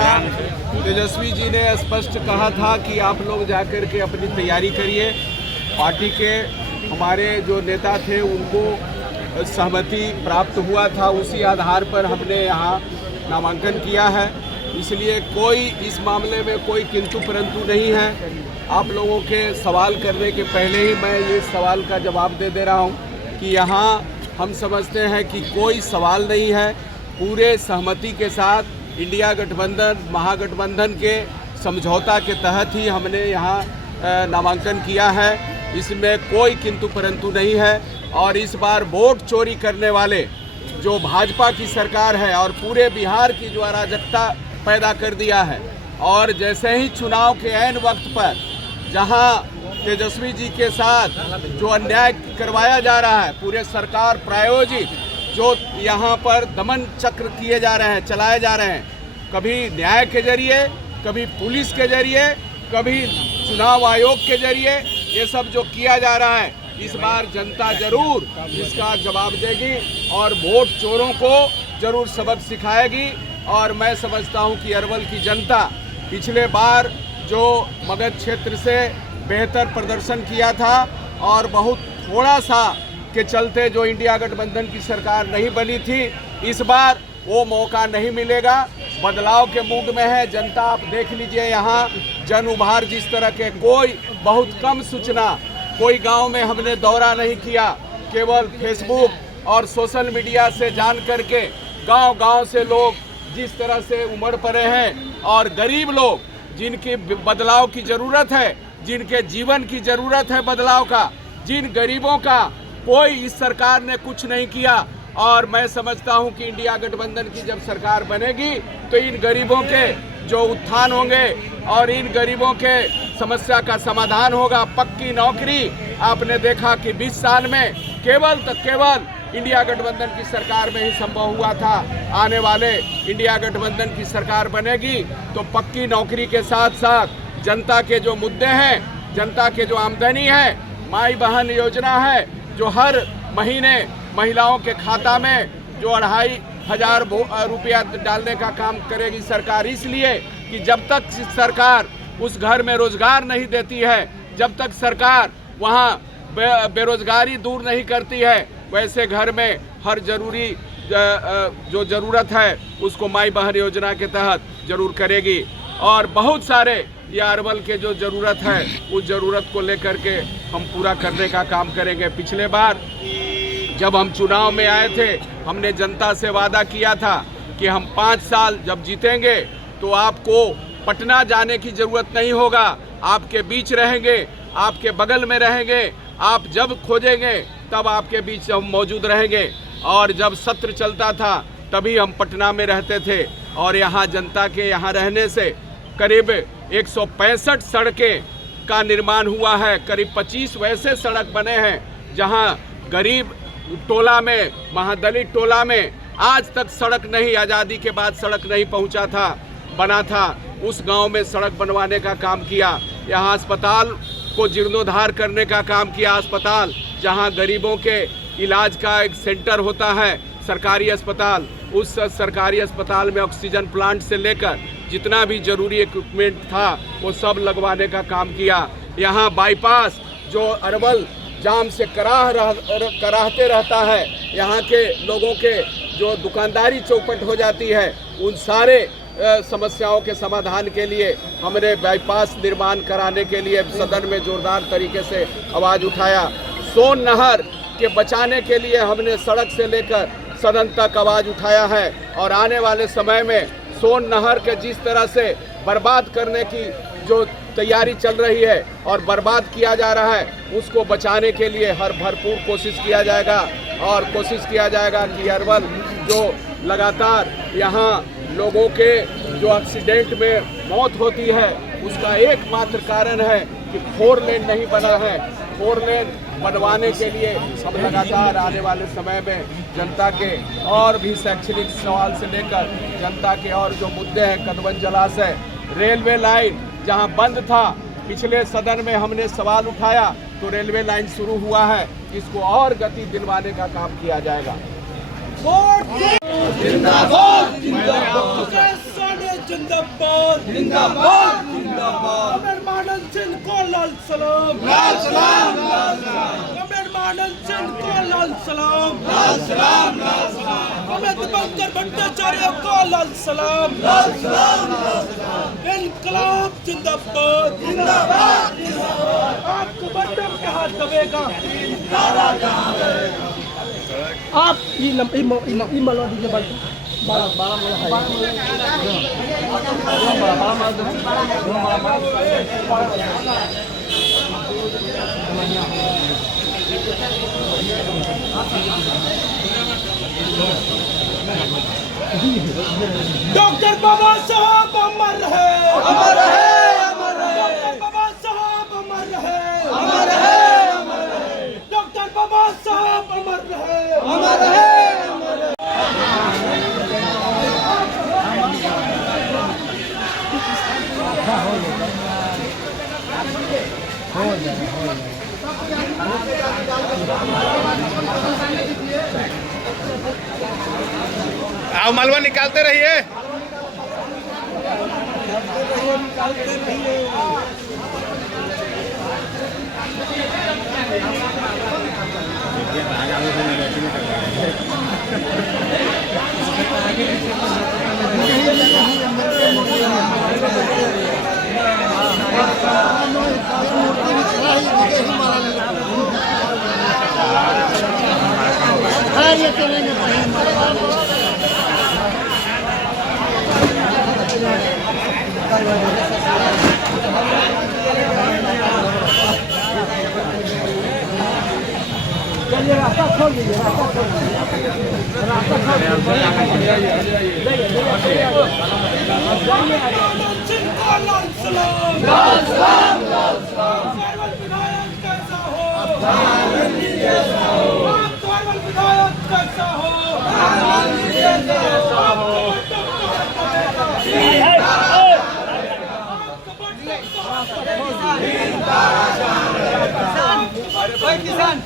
था। तेजस्वी जी ने स्पष्ट कहा था कि आप लोग जाकर के अपनी तैयारी करिए। पार्टी के हमारे जो नेता थे उनको सहमति प्राप्त हुआ था, उसी आधार पर हमने यहाँ नामांकन किया है। इसलिए कोई इस मामले में कोई किंतु परंतु नहीं है। आप लोगों के सवाल करने के पहले ही मैं ये सवाल का जवाब दे रहा हूँ कि यहाँ हम समझते हैं कि कोई सवाल नहीं है। पूरे सहमति के साथ इंडिया गठबंधन महागठबंधन के समझौता के तहत ही हमने यहाँ नामांकन किया है। इसमें कोई किंतु परंतु नहीं है। और इस बार वोट चोरी करने वाले जो भाजपा की सरकार है और पूरे बिहार की जो अराजकता पैदा कर दिया है, और जैसे ही चुनाव के ऐन वक्त पर जहां तेजस्वी जी के साथ जो अन्याय करवाया जा रहा है, पूरे सरकार प्रायोजित जो यहां पर दमन चक्र किए जा रहे हैं, चलाए जा रहे हैं, कभी न्याय के जरिए, कभी पुलिस के जरिए, कभी चुनाव आयोग के जरिए, ये सब जो किया जा रहा है, इस बार जनता जरूर इसका जवाब देगी और वोट चोरों को जरूर सबक सिखाएगी। और मैं समझता हूं कि अरवल की जनता पिछले बार जो मगध क्षेत्र से बेहतर प्रदर्शन किया था और बहुत थोड़ा सा के चलते जो इंडिया गठबंधन की सरकार नहीं बनी थी, इस बार वो मौका नहीं मिलेगा। बदलाव के मूड में है जनता। आप देख लीजिए यहाँ जन उभार जिस तरह के, कोई बहुत कम सूचना, कोई गांव में हमने दौरा नहीं किया, केवल फेसबुक और सोशल मीडिया से जान करके गांव-गांव से लोग जिस तरह से उमड़ पड़े हैं और गरीब लोग जिनकी बदलाव की ज़रूरत है, जिनके जीवन की ज़रूरत है बदलाव का, जिन गरीबों का कोई इस सरकार ने कुछ नहीं किया। और मैं समझता हूं कि इंडिया गठबंधन की जब सरकार बनेगी तो इन गरीबों के जो उत्थान होंगे और इन गरीबों के समस्या का समाधान होगा। पक्की नौकरी आपने देखा कि 20 साल में केवल इंडिया गठबंधन की सरकार में ही संभव हुआ था। आने वाले इंडिया गठबंधन की सरकार बनेगी तो पक्की नौकरी के साथ साथ जनता के जो मुद्दे हैं, जनता के जो आमदनी है, माई बहन योजना है जो हर महीने महिलाओं के खाता में जो 2,500 रुपया डालने का काम करेगी सरकार। इसलिए कि जब तक सरकार उस घर में रोजगार नहीं देती है, जब तक सरकार वहाँ बेरोजगारी दूर नहीं करती है, वैसे घर में हर जरूरी जो ज़रूरत है उसको माई बहन योजना के तहत जरूर करेगी। और बहुत सारे ये अरवल के जो ज़रूरत है उस ज़रूरत को लेकर के हम पूरा करने का काम करेंगे। पिछले बार जब हम चुनाव में आए थे, हमने जनता से वादा किया था कि हम 5 साल जब जीतेंगे तो आपको पटना जाने की ज़रूरत नहीं होगा, आपके बीच रहेंगे, आपके बगल में रहेंगे, आप जब खोजेंगे तब आपके बीच हम मौजूद रहेंगे। और जब सत्र चलता था तभी हम पटना में रहते थे। और यहाँ जनता के यहाँ रहने से करीब 165 सड़कें का निर्माण हुआ है। करीब 25 वैसे सड़क बने हैं जहाँ गरीब टोला में, महादलित टोला में आज तक सड़क नहीं, आज़ादी के बाद सड़क नहीं पहुँचा था, बना था। उस गांव में सड़क बनवाने का काम किया। यहाँ अस्पताल को जीर्णोद्धार करने का काम किया। अस्पताल जहाँ गरीबों के इलाज का एक सेंटर होता है, सरकारी अस्पताल, उस सरकारी अस्पताल में ऑक्सीजन प्लांट से लेकर जितना भी जरूरी इक्विपमेंट था वो सब लगवाने का काम किया। यहाँ बाईपास जो अरवल जाम से कराहते रहता है, यहाँ के लोगों के जो दुकानदारी चौपट हो जाती है, उन सारे समस्याओं के समाधान के लिए हमने बाईपास निर्माण कराने के लिए सदन में जोरदार तरीके से आवाज़ उठाया। सोन नहर के बचाने के लिए हमने सड़क से लेकर सदन तक आवाज़ उठाया है। और आने वाले समय में सोन नहर के जिस तरह से बर्बाद करने की जो तैयारी चल रही है और बर्बाद किया जा रहा है, उसको बचाने के लिए हर भरपूर कोशिश किया जाएगा। और कोशिश किया जाएगा कि अरवल जो लगातार यहाँ लोगों के जो एक्सीडेंट में मौत होती है उसका एकमात्र कारण है कि 4 लेन नहीं बना है। 4 लेन बनवाने के लिए हम लगातार आने वाले समय में जनता के और भी शैक्षणिक सवाल से लेकर जनता के और जो मुद्दे हैं, कदवन जलाशय, रेलवे लाइन जहां बंद था, पिछले सदन में हमने सवाल उठाया तो रेलवे लाइन शुरू हुआ है, इसको और गति दिलवाने का काम किया जाएगा। जिंदाबाद जिंदाबाद जिंदाबाद कमरेड मानन सिंह को लाल सलाम लाल सलाम लाल सलाम कमरेड मानन सिंह को लाल सलाम लाल सलाम लाल सलाम कमरेड दीपंकर भट्टाचार्य को लाल सलाम लाल सलाम लाल सलाम इनकलाब जिंदाबाद जिंदाबाद जिंदाबाद आपको बटन पे हाथ दबेगा आप इमलो दीजिए बाला डॉक्टर बाबा साहब अमर है अमर है अमर है डॉक्टर बाबा साहब अमर है अमर है अमर है डॉक्टर बाबा साहब अमर है अमर है अमर है आओ मलबा निकालते रहिए। चलिए रास्ता खोल दीजिए रास्ता खोल दीजिए रास्ता खोल किसान